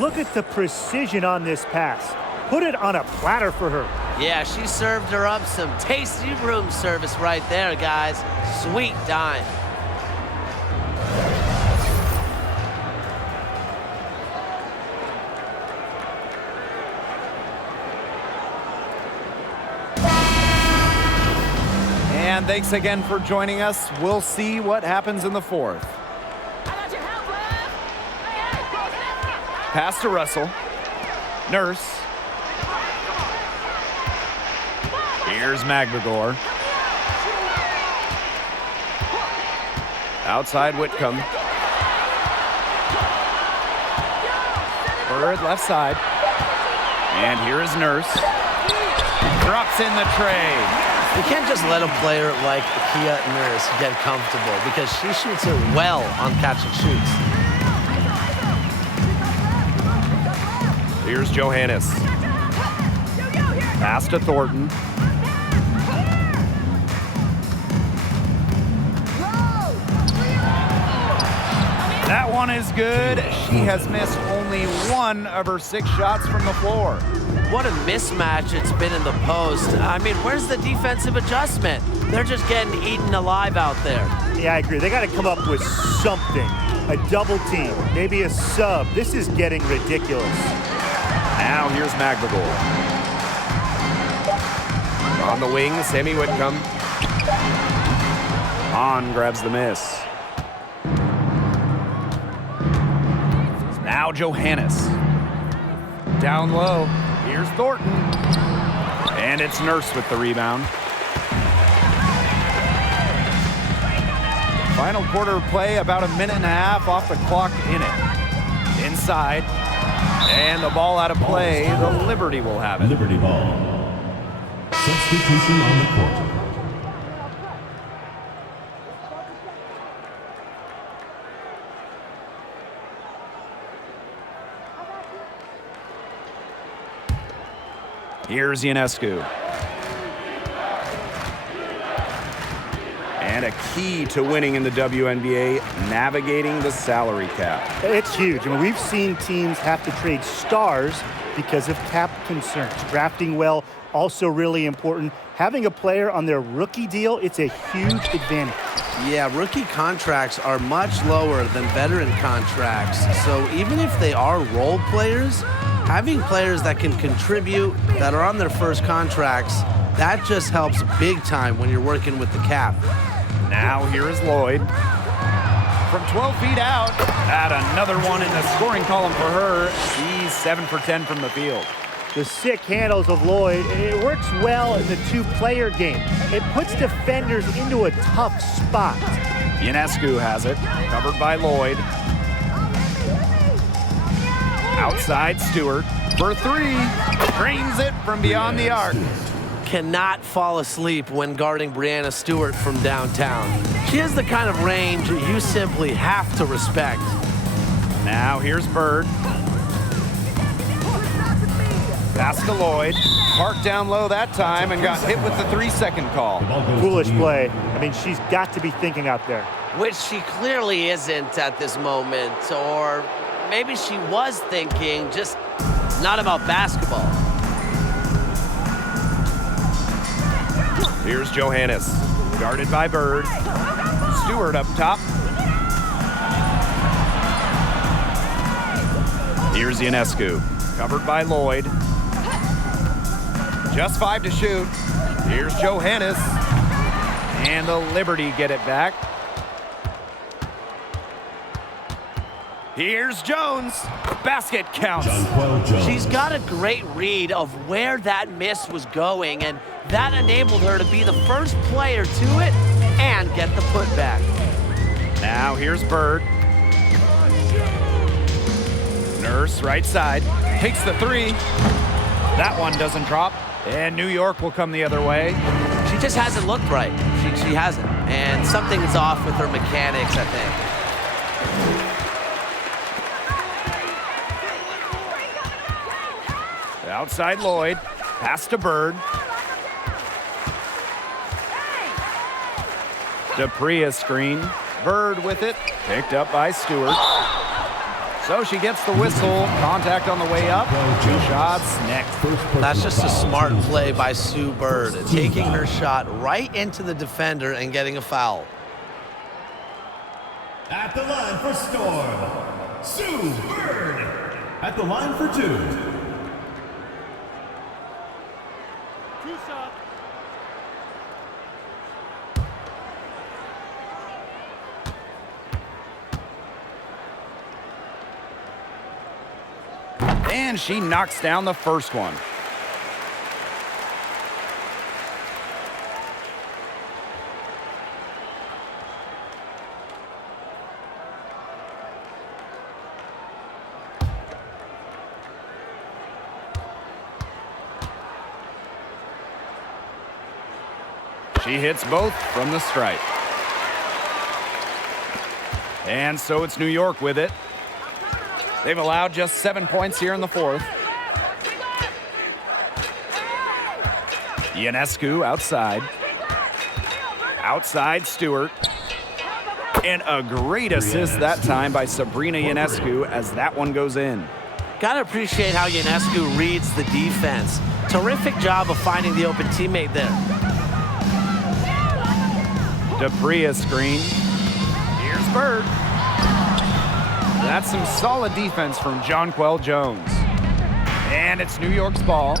look at the precision on this pass. Put it on a platter for her. Yeah, she served her up some tasty room service right there, guys. Sweet dime. And thanks again for joining us. We'll see what happens in the fourth. Pass to Russell. Nurse. Here's McGregor. Outside Whitcomb. Bird left side. And here is Nurse. Drops in the tray. You can't just let a player like Kia Nurse get comfortable because she shoots it well on catch and shoots. Here's Johannes. Pass to Thornton. That one is good. She has missed only 1 of her 6 shots from the floor. What a mismatch it's been in the post. I mean, where's the defensive adjustment? They're just getting eaten alive out there. Yeah, I agree. They got to come up with something. A double team, maybe a sub. This is getting ridiculous. Now here's McGregor. On the wing, Sammy Whitcomb. On grabs the miss. Now Johannes. Down low. Here's Thornton. And it's Nurse with the rebound. Final quarter of play, about 1.5 minutes off the clock in it. Inside. And the ball out of play. The Liberty will have it. Liberty ball. Substitution on the court. Here's Ionescu. And a key to winning in the WNBA, navigating the salary cap. It's huge. I mean, we've seen teams have to trade stars because of cap concerns. Drafting well, also really important. Having a player on their rookie deal, it's a huge advantage. Yeah, rookie contracts are much lower than veteran contracts. So even if they are role players, having players that can contribute, that are on their first contracts, that just helps big time when you're working with the cap. Now here is Lloyd. From 12 feet out, add another one in the scoring column for her. She's 7 for 10 from the field. The sick handles of Lloyd, it works well in the two-player game. It puts defenders into a tough spot. Ionescu has it, covered by Lloyd. Outside Stewart for 3. Drains it from beyond the arc. Cannot fall asleep when guarding Breanna Stewart from downtown. She has the kind of range you simply have to respect. Now here's Bird. Pass to Lloyd. Parked down low that time and got hit with the 3-second call. Foolish play. I mean, she's got to be thinking out there. Which she clearly isn't at this moment. Or maybe she was thinking, just not about basketball. Here's Johannes, guarded by Bird. Stewart up top. Here's Ionescu, covered by Lloyd. Just 5 to shoot. Here's Johannes. And the Liberty get it back. Here's Jones. Basket counts. She's got a great read of where that miss was going, and that enabled her to be the first player to it and get the putback. Now here's Bird. Nurse, right side. Takes the 3. That one doesn't drop. And New York will come the other way. She just hasn't looked right. She hasn't. And something is off with her mechanics, I think. Outside Lloyd. Pass to Bird. Dupree a screen. Bird with it. Picked up by Stewart. So she gets the whistle. Contact on the way up. 2 shots next. That's just a smart play by Sue Bird, taking her shot right into the defender and getting a foul. At the line for Storm, Sue Bird. At the line for 2. 2 shots. And she knocks down the first one. She hits both from the stripe. And so it's New York with it. They've allowed just 7 points here in the fourth. Ionescu outside. Outside Stewart. And a great assist that time by Sabrina Ionescu as that one goes in. Gotta appreciate how Ionescu reads the defense. Terrific job of finding the open teammate there. Dupree a screen. Here's Bird. That's some solid defense from Jonquel Jones. And it's New York's ball.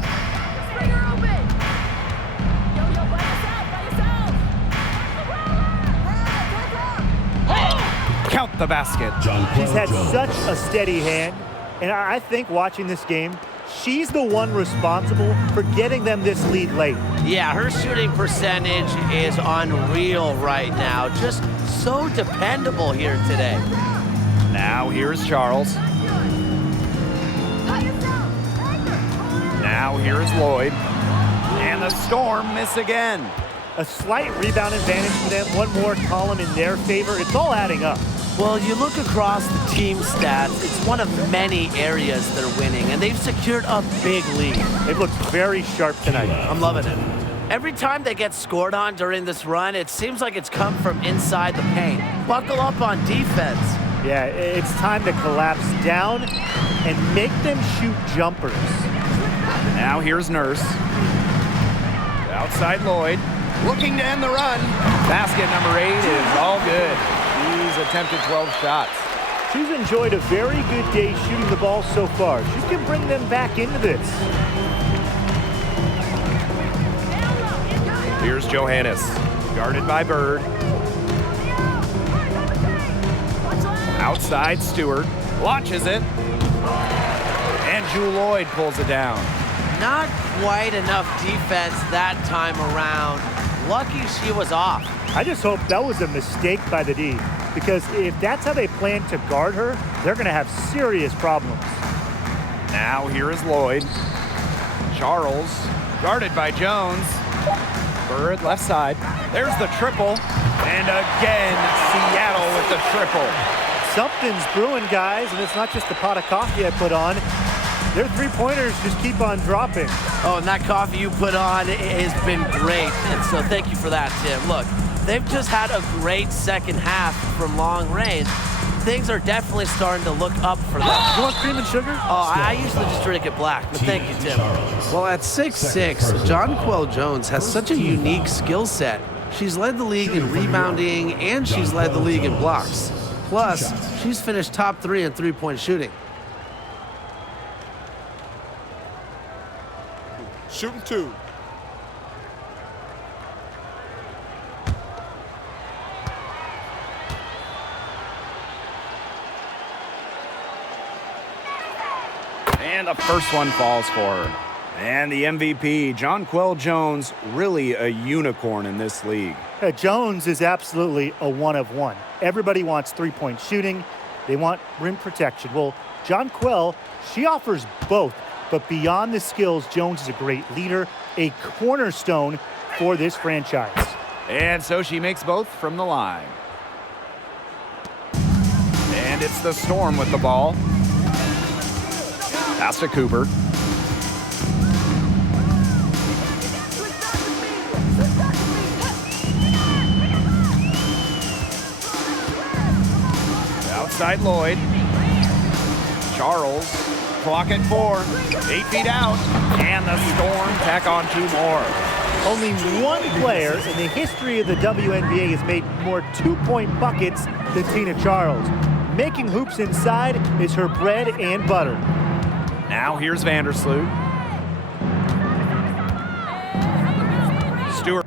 Count the basket. She's had such a steady hand, and I think watching this game, she's the one responsible for getting them this lead late. Yeah, her shooting percentage is unreal right now. Just so dependable here today. Now here's Charles. Now here's Lloyd. And the Storm miss again. A slight rebound advantage for them, one more column in their favor. It's all adding up. Well, you look across the team stats, it's one of many areas they're winning, and they've secured a big lead. They've looked very sharp tonight. I'm loving it. Every time they get scored on during this run, it seems like it's come from inside the paint. Buckle up on defense. Yeah, it's time to collapse down and make them shoot jumpers. Now here's Nurse. Outside Lloyd. Looking to end the run. Basket number 8 is all good. He's attempted 12 shots. She's enjoyed a very good day shooting the ball so far. She can bring them back into this. Here's Johannes. Guarded by Bird. Outside Stewart. Launches it. And Jewel Lloyd pulls it down. Not quite enough defense that time around. Lucky she was off. I just hope that was a mistake by the D, because if that's how they plan to guard her, they're going to have serious problems. Now here is Lloyd. Charles, guarded by Jones. Bird left side. There's the triple. And again, Seattle with the triple. Something's brewing, guys, and it's not just the pot of coffee I put on. Their three-pointers just keep on dropping. Oh, and that coffee you put on has been great, and so thank you for that, Tim. Look, they've just had a great second half from long range. Things are definitely starting to look up for them. You want cream and sugar? Oh, I usually just drink it black, but thank you, Tim. Well, at 6'6", Jonquel Jones has such a unique skill set. She's led the league in rebounding, and she's led the league in blocks. Plus, she's finished top 3 in three-point shooting. Shooting 2. And the first one falls for her. And the MVP, Jonquel Jones, really a unicorn in this league. Jones is absolutely a one-of-one. Everybody wants three-point shooting. They want rim protection. Well, Jonquel, she offers both. But beyond the skills, Jones is a great leader, a cornerstone for this franchise. And so she makes both from the line. And it's the Storm with the ball. Pass to Cooper. Outside Lloyd. Charles, clock at 4, 8 feet out, and the Storm tack on 2 more. Only one player in the history of the WNBA has made more two-point buckets than Tina Charles. Making hoops inside is her bread and butter. Now here's Vandersloot. Stewart.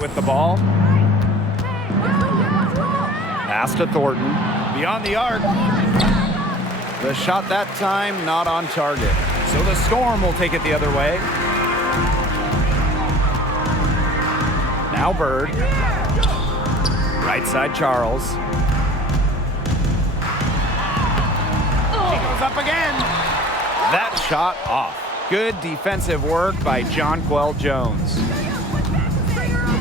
With the ball. Pass to Thornton. Beyond the arc. The shot that time not on target. So the Storm will take it the other way. Now Bird. Right side Charles. He goes up again. That shot off. Good defensive work by Jonquel Jones.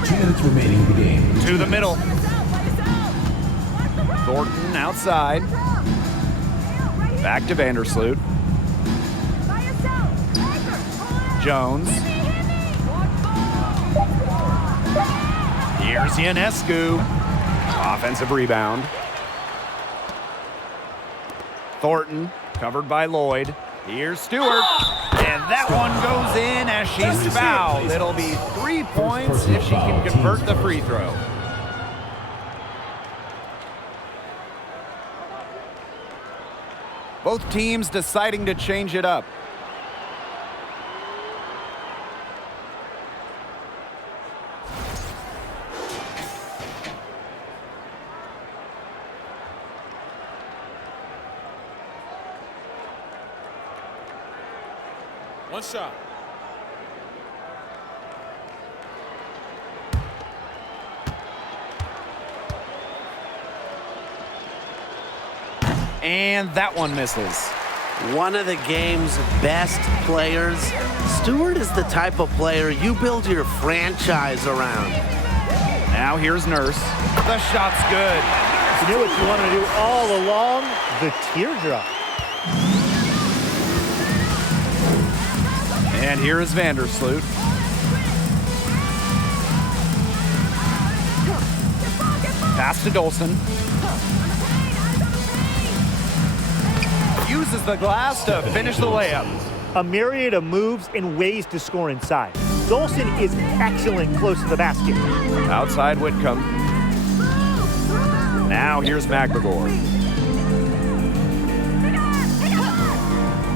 2 minutes remaining in the game. To the middle. Thornton outside. Back to Vandersloot. Jones. Here's Ionescu. Offensive rebound. Thornton covered by Lloyd. Here's Stewart. And that one goes in as she's fouled. It'll be 3 points if she can convert the free throw. Both teams deciding to change it up. One shot. And that one misses. One of the game's best players. Stewart is the type of player you build your franchise around. Now here's Nurse. The shot's good. You knew what you wanted to do all along, the teardrop. And here is Vandersloot. Pass to Dolson. Uses the glass to finish the layup. A myriad of moves and ways to score inside. Dolson is excellent close to the basket. Outside Whitcomb. Now here's McGregor.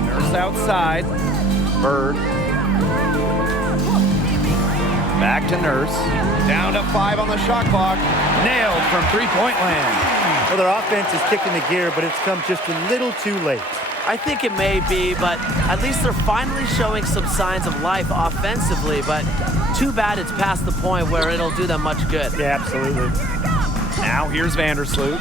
Nurse outside. Bird. Back to Nurse. Down to 5 on the shot clock. Nailed from three-point land. Well, their offense is kicking the gear, but it's come just a little too late. I think it may be, but at least they're finally showing some signs of life offensively, but too bad it's past the point where it'll do them much good. Yeah, absolutely. Now here's Vandersloot.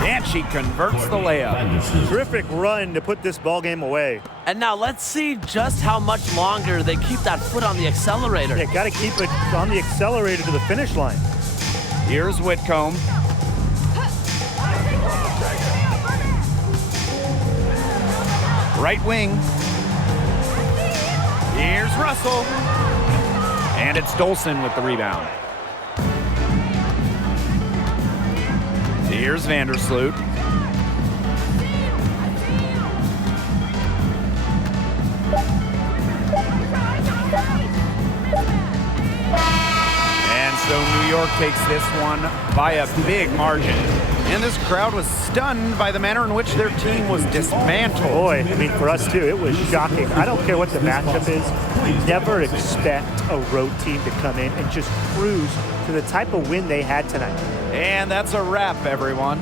And she converts the layup. Terrific run to put this ball game away. And now let's see just how much longer they keep that foot on the accelerator. Yeah, got to keep it on the accelerator to the finish line. Here's Whitcomb. Right wing. Here's Russell. And it's Dolson with the rebound. Here's Vandersloot. And so New York takes this one by a big margin. And this crowd was stunned by the manner in which their team was dismantled. Boy, I mean, for us too, it was shocking. I don't care what the matchup is. Never expect a road team to come in and just cruise to the type of win they had tonight. And that's a wrap, everyone.